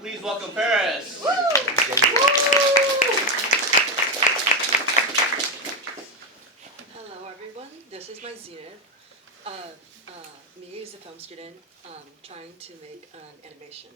Please welcome FierrisT. Hello everyone, this is my Zenith. Me as a film student trying to make an animation.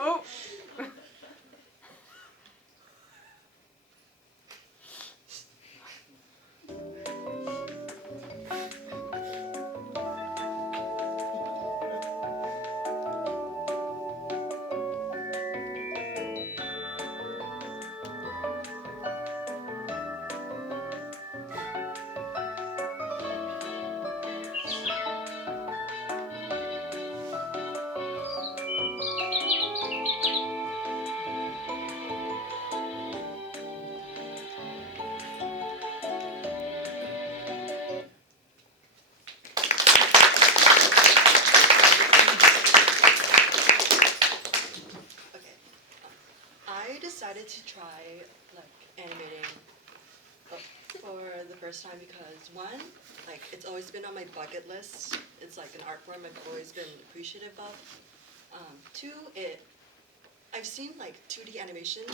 Oh. Okay, I decided to try animating for the first time because one, it's always been on my bucket list. It's like an art form I've always been appreciative of. Two, I've seen 2D animation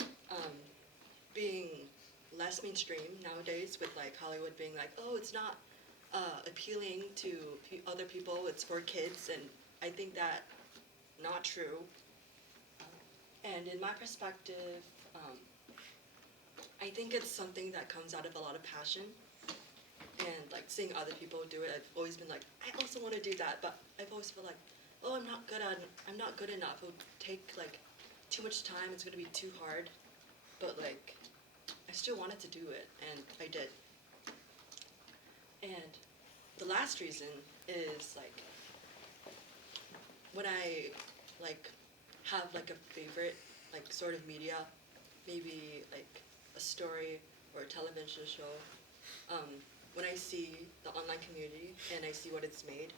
being less mainstream nowadays with Hollywood being oh, it's not appealing to other people, it's for kids, and I think that not true. And in my perspective, I think it's something that comes out of a lot of passion. And seeing other people do it, I've always been I also want to do that, but I've always felt oh, I'm not good enough. It would take too much time. It's gonna be too hard. But I still wanted to do it, and I did. And the last reason is when I have a favorite sort of media, maybe a story or a television show. When I see the online community and I see what it's made,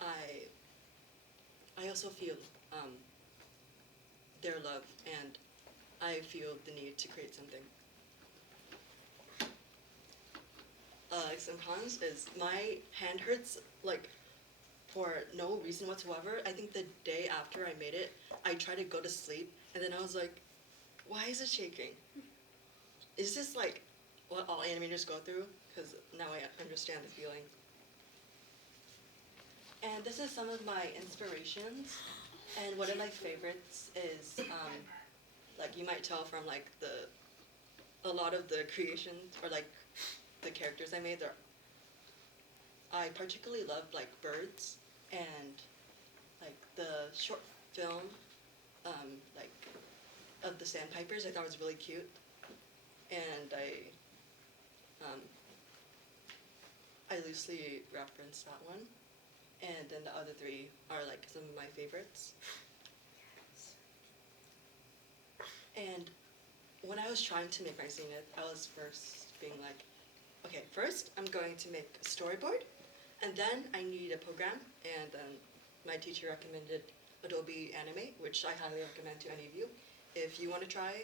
I also feel their love, and I feel the need to create something. Some cons is my hand hurts like for no reason whatsoever. I think the day after I made it, I tried to go to sleep, and then I was like, why is it shaking? Is this like what all animators go through? Because now I understand the feeling. And this is some of my inspirations. And one of my favorites is, like you might tell from like a lot of the creations or like the characters I made. I particularly love like birds and like the short film, like of the sandpipers. I thought was really cute, and um, I loosely referenced that one. And then the other three are like some of my favorites. And when I was trying to make my Zenith, I was first being like, okay, first I'm going to make a storyboard, and then I need a program, and then my teacher recommended Adobe Animate, which I highly recommend to any of you if you want to try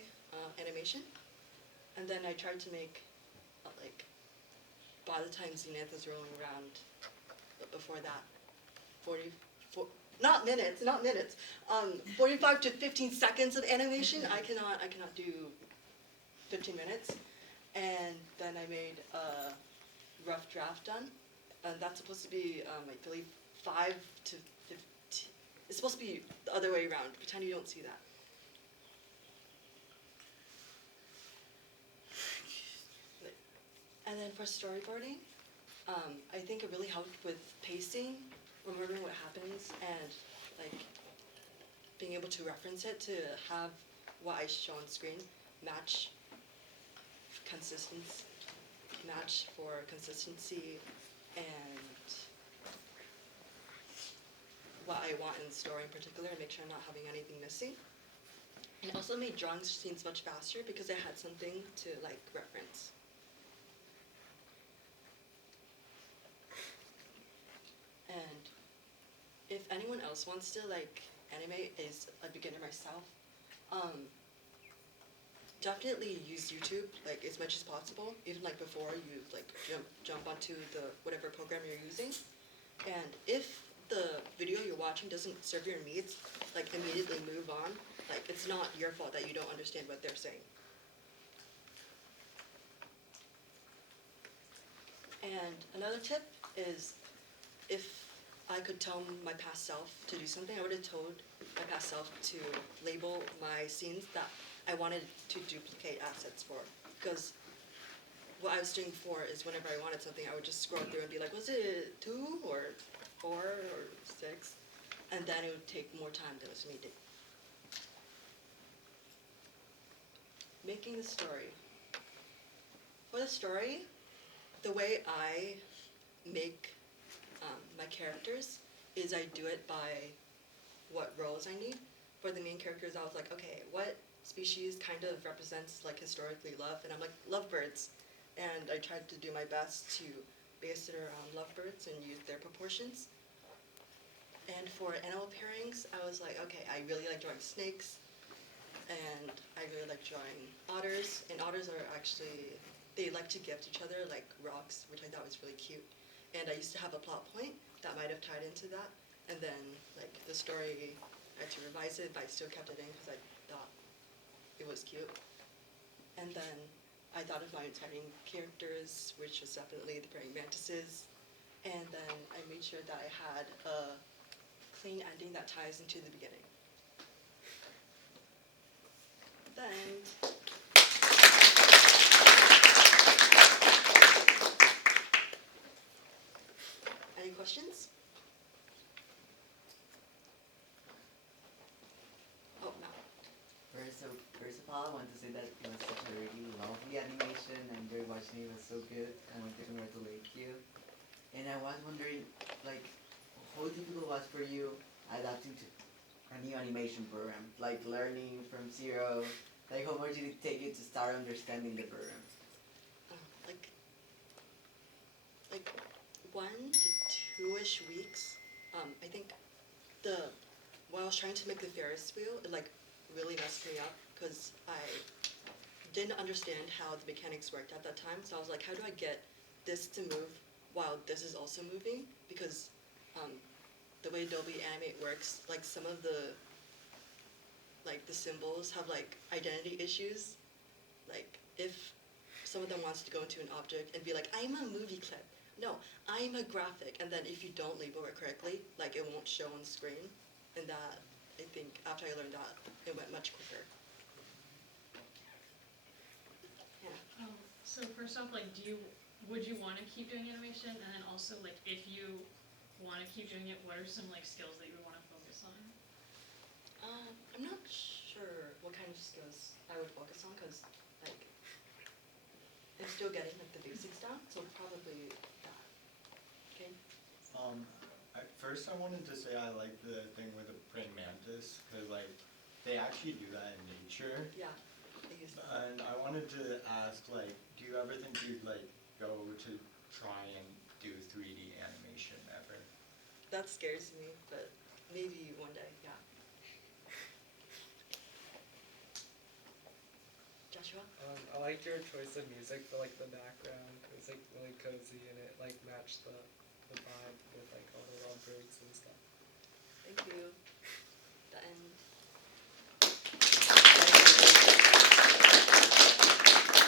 animation. And then I tried to make, like, by the time Zenith is rolling around, but before that, 44, not minutes, 45 to 15 seconds of animation. I cannot do 15 minutes. And then I made a rough draft done, and that's supposed to be, I believe, 5 to 15. It's supposed to be the other way around. Pretend you don't see that. And then for storyboarding, I think it really helped with pacing, remembering what happens, and like being able to reference it to have what I show on screen match for consistency and what I want in the story in particular, and make sure I'm not having anything missing. And it also made drawing scenes much faster because I had something to like reference. And if anyone else wants to like animate as a beginner myself, definitely use YouTube like as much as possible, even like before you like jump onto the whatever program you're using. And if the video you're watching doesn't serve your needs, like immediately move on. Like it's not your fault that you don't understand what they're saying. And another tip is, if I could tell my past self to do something, I would have told my past self to label my scenes that I wanted to duplicate assets for. Because what I was doing before is whenever I wanted something, I would just scroll through and be like, was it 2 or 4 or 6? And then it would take more time than it was needed. Making the story. For the story, the way I make my characters is I do it by what roles I need. For the main characters, I was like, okay, what species kind of represents like historically love? And I'm like, lovebirds. And I tried to do my best to base it around lovebirds and use their proportions. And for animal pairings, I was like, okay, I really like drawing snakes, and I really like drawing otters. And otters are actually, they like to gift each other like rocks, which I thought was really cute. And I used to have a plot point that might have tied into that. And then like the story, I had to revise it, but I still kept it in because I thought it was cute. And then I thought of my inspiring characters, which was definitely the praying mantises. And then I made sure that I had a clean ending that ties into the beginning. Then any questions? Oh, no. First of all, I want to say that it was such a really lovely animation, and enjoyed watching it. It was so good. I want to congratulate you. And I was wondering, like, how difficult was for you adapting to a new animation program? Like learning from zero. Like, how much did it take you to start understanding the program? Like 1 to 2-ish weeks. I think while I was trying to make the Ferris wheel, it like really messed me up because I didn't understand how the mechanics worked at that time. So I was like, how do I get this to move while this is also moving? Because the way Adobe Animate works, like some of the symbols have like identity issues. Like if some of them wants to go into an object and be like, I'm a movie clip. No, I'm a graphic. And then if you don't label it correctly, like it won't show on the screen. And that, I think, after I learned that, it went much quicker. Yeah. So first off, like, would you want to keep doing animation? And then also, like, if you want to keep doing it, what are some like skills that you would want to focus on? I'm not sure what kind of skills I would focus on because, like, I'm still getting like the basics down. So probably that. Okay. At first I wanted to say I like the thing with the praying mantis, because like, they actually do that in nature. Yeah. I use that. And I wanted to ask, like, do you ever think you'd like go to try and do 3D animation ever? That scares me, but maybe one day. Yeah. Joshua? I liked your choice of music for like the background. It was like really cozy and it like matched the vibe with like all the lovebirds and stuff. Thank you.